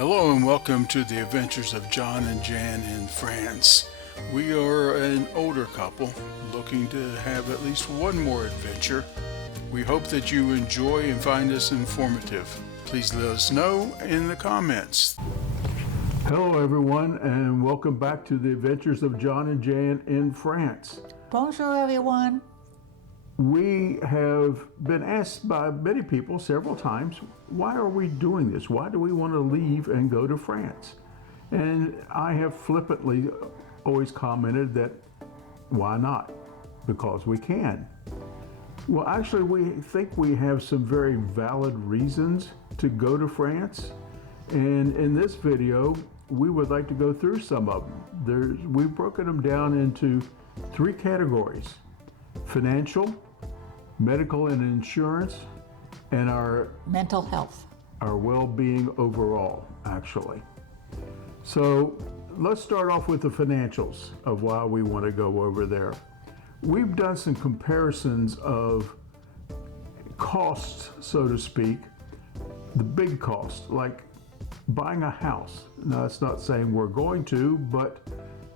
Hello and welcome to the adventures of John and Jan in France. We are an older couple looking to have at least one more adventure. We hope that you enjoy and find this informative. Please let us know in the comments. Hello everyone and welcome back to the adventures of John and Jan in France. Bonjour everyone. We have been asked by many people several times, why are we doing this? Why do we want to leave and go to France? And I have flippantly always commented that, why not? Because we can. Well, actually, we think we have some very valid reasons to go to France. And in this video, we would like to go through some of them. We've broken them down into three categories: financial, medical and insurance, and our mental health, our well-being overall, actually. So let's start off with the financials of why we want to go over there. We've done some comparisons of costs, so to speak, the big cost, like buying a house. Now, that's not saying we're going to, but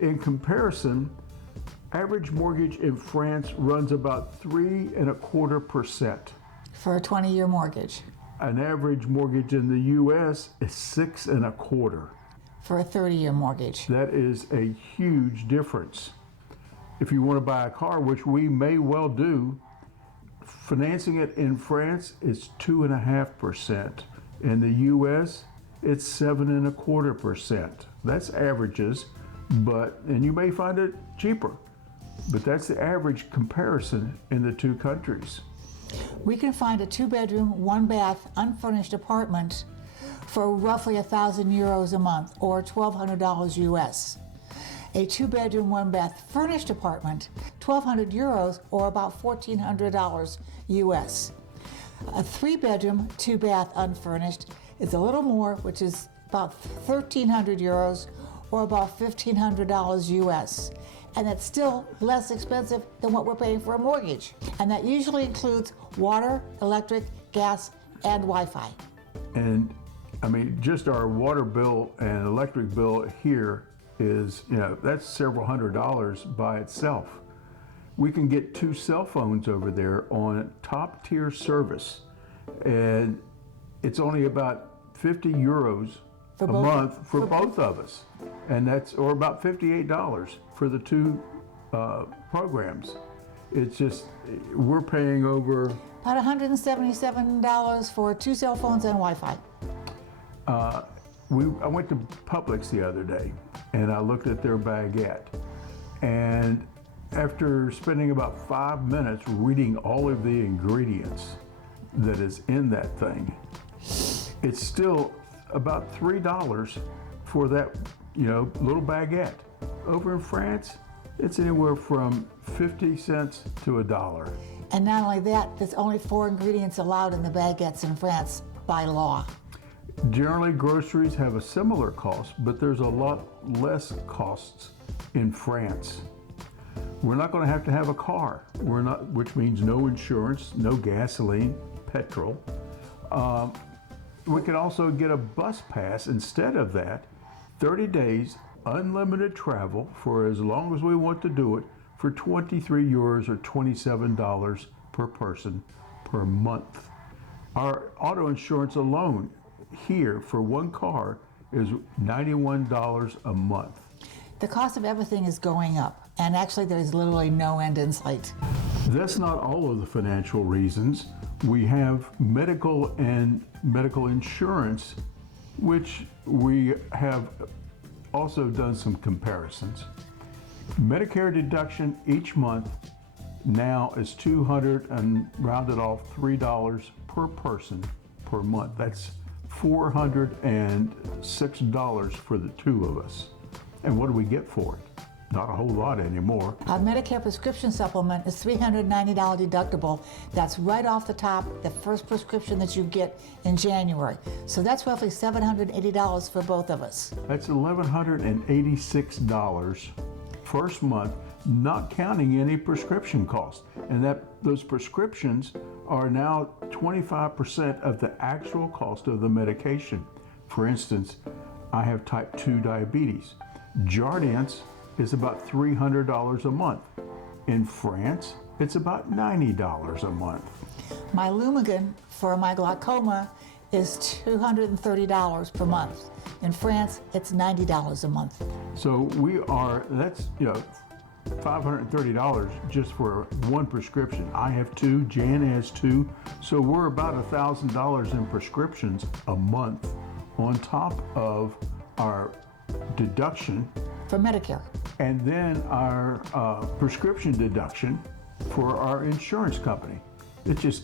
in comparison, average mortgage in France runs about 3.25%. For a 20-year mortgage. An average mortgage in the U.S. is 6.25%. For a 30-year mortgage. That is a huge difference. If you want to buy a car, which we may well do, financing it in France is 2.5%. In the U.S., it's 7.25%. That's averages, and you may find it cheaper. But that's the average comparison in the two countries. We can find a 2-bedroom, 1-bath, unfurnished apartment for roughly €1,000 a month, or $1,200 US. A 2-bedroom, 1-bath furnished apartment, €1,200, or about $1,400 US. A 3-bedroom, 2-bath unfurnished is a little more, which is about €1,300, or about $1,500 US. And it's still less expensive than what we're paying for a mortgage. And that usually includes water, electric, gas, and Wi-Fi. And I mean, just our water bill and electric bill here is, that's several $100s by itself. We can get 2 cell phones over there on top tier service. And it's only about €50 a month for both of us. And or about $58 for the 2 programs. It's just, we're paying over about $177 for 2 cell phones and Wi-Fi. I went to Publix the other day and I looked at their baguette, and after spending about 5 minutes reading all of the ingredients that is in that thing, it's still about $3 for that little baguette. Over in France, it's anywhere from 50 cents to $1. And not only that, there's only 4 ingredients allowed in the baguettes in France by law. Generally, groceries have a similar cost, but there's a lot less costs in France. We're not going to have a car, which means no insurance, no gasoline, petrol. We can also get a bus pass instead of that. 30 days, unlimited travel for as long as we want to do it for €23 or $27 per person per month. Our auto insurance alone here for one car is $91 a month. The cost of everything is going up, and actually there's literally no end in sight. That's not all of the financial reasons. We have medical and medical insurance, which we have also done some comparisons. Medicare deduction each month now is $200 and rounded off $3 per person per month. That's $406 for the 2 of us. And what do we get for it? Not a whole lot anymore. A Medicare prescription supplement is $390 deductible. That's right off the top, the first prescription that you get in January. So that's roughly $780 for both of us. That's $1,186 first month, not counting any prescription costs. And those prescriptions are now 25% of the actual cost of the medication. For instance, I have type 2 diabetes. Jardiance is about $300 a month. In France, it's about $90 a month. My Lumigan for my glaucoma is $230 per month. In France, it's $90 a month. So that's $530 just for one prescription. I have two, Jan has two, so we're about $1,000 in prescriptions a month on top of our deduction For Medicare. and then our prescription deduction for our insurance company. It is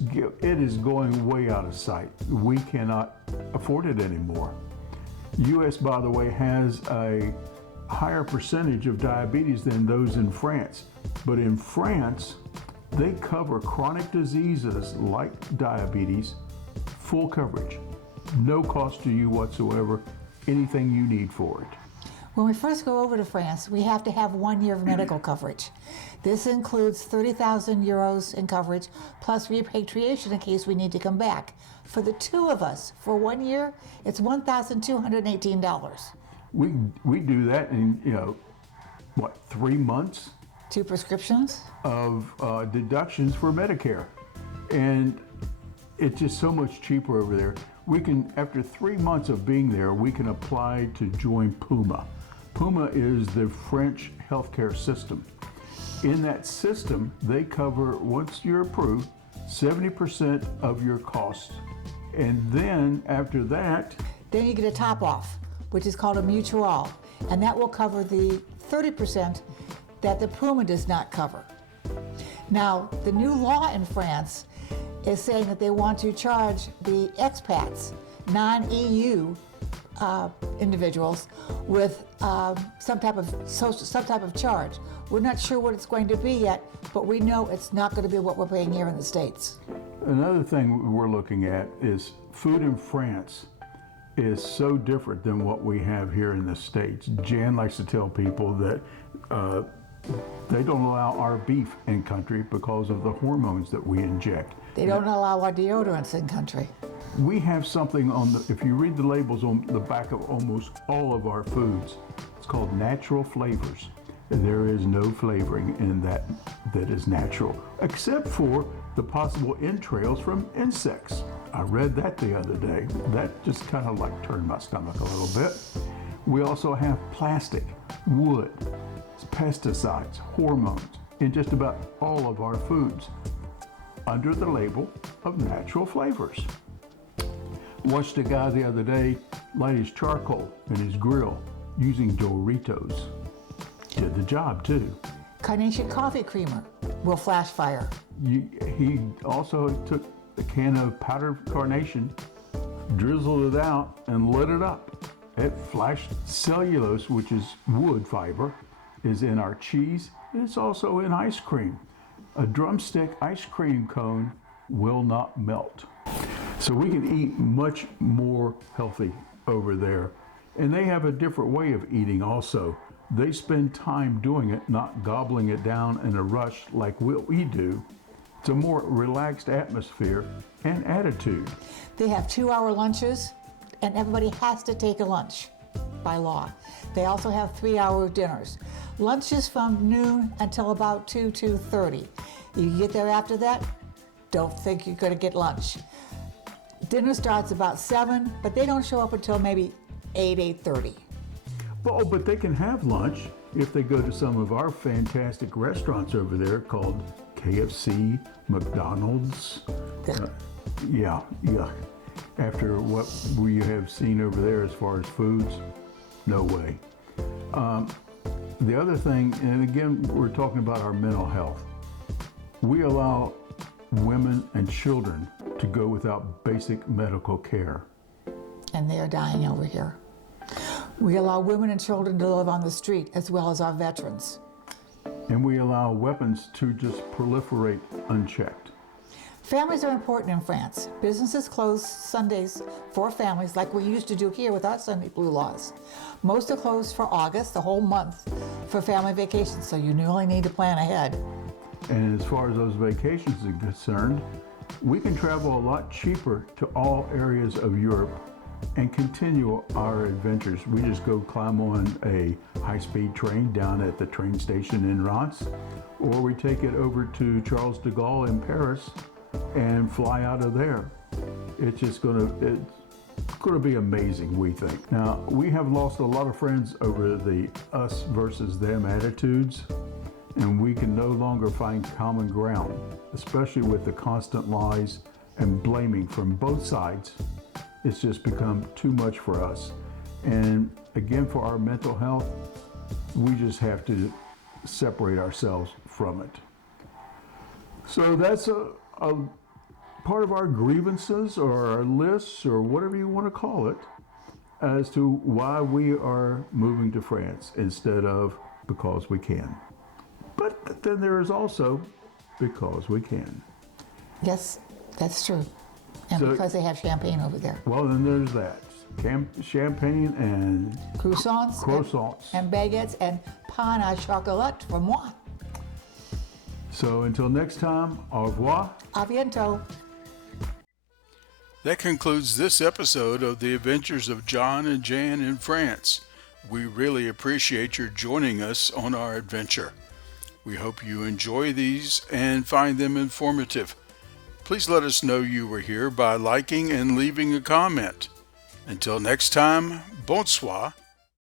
going way out of sight. We cannot afford it anymore. U.S., by the way, has a higher percentage of diabetes than those in France. But in France, they cover chronic diseases like diabetes, full coverage, no cost to you whatsoever, anything you need for it. When we first go over to France, we have to have 1 year of medical coverage. This includes 30,000 euros in coverage, plus repatriation in case we need to come back. For the two of us, for 1 year, it's $1,218. We do that in, 3 months 2 prescriptions? of deductions for Medicare. And it's just so much cheaper over there. We can, after 3 months of being there, we can apply to join PUMA. PUMA is the French healthcare system. In that system, they cover, once you're approved, 70% of your costs. And then after that, Then you get a top off, which is called a mutual, and that will cover the 30% that the PUMA does not cover. Now, the new law in France is saying that they want to charge the expats, non-EU individuals, with some type of charge. We're not sure what it's going to be yet, but we know it's not going to be what we're paying here in the States. another thing we're looking at is food in France is so different than what we have here in the States. Jan likes to tell people that they don't allow our beef in country because of the hormones that we inject. They don't allow our deodorants in country. We have something if you read the labels on the back of almost all of our foods, it's called natural flavors. There is no flavoring in that is natural, except for the possible entrails from insects. I read that the other day. That just kind of like turned my stomach a little bit. We also have plastic, wood, pesticides, hormones in just about all of our foods under the label of natural flavors. Watched a guy the other day light his charcoal in his grill using Doritos. Did the job too. Carnation coffee creamer will flash fire. He also took a can of powdered carnation, drizzled it out, and lit it up. It flashed. Cellulose, which is wood fiber, is in our cheese, and it's also in ice cream. A drumstick ice cream cone will not melt. So we can eat much more healthy over there. And they have a different way of eating also. They spend time doing it, not gobbling it down in a rush like what we do. It's a more relaxed atmosphere and attitude. They have 2-hour lunches, and everybody has to take a lunch by law. They also have 3-hour dinners. Lunch is from noon until about 2:30. You get there after that, don't think you're going to get lunch. Dinner starts about 7, but they don't show up until maybe 8:30. But they can have lunch if they go to some of our fantastic restaurants over there called KFC, McDonald's. Yeah. After what we have seen over there as far as foods, no way. The other thing, and again, we're talking about our mental health. We allow women and children to go without basic medical care. And they are dying over here. We allow women and children to live on the street as well as our veterans. And we allow weapons to just proliferate unchecked. Families are important in France. Businesses close Sundays for families like we used to do here with our Sunday blue laws. Most are closed for August, the whole month, for family vacations, so you really need to plan ahead. And as far as those vacations are concerned, we can travel a lot cheaper to all areas of Europe and continue our adventures. We just go climb on a high-speed train down at the train station in Reims, or we take it over to Charles de Gaulle in Paris and fly out of there. It's going to be amazing, we think. Now, we have lost a lot of friends over the us versus them attitudes, and we can no longer find common ground, especially with the constant lies and blaming from both sides. It's just become too much for us. And again, for our mental health, we just have to separate ourselves from it. So that's a part of our grievances or our lists or whatever you want to call it as to why we are moving to France instead of because we can. But then there is also because we can. Yes, that's true. And So- because they have champagne over there. Well, then there's that. Champagne and Croissants. croissants. And baguettes and pain à chocolat for moi. So until next time, au revoir. A bientôt. That concludes this episode of The Adventures of John and Jan in France. We really appreciate your joining us on our adventure. We hope you enjoy these and find them informative. Please let us know you were here by liking and leaving a comment. Until next time, bonsoir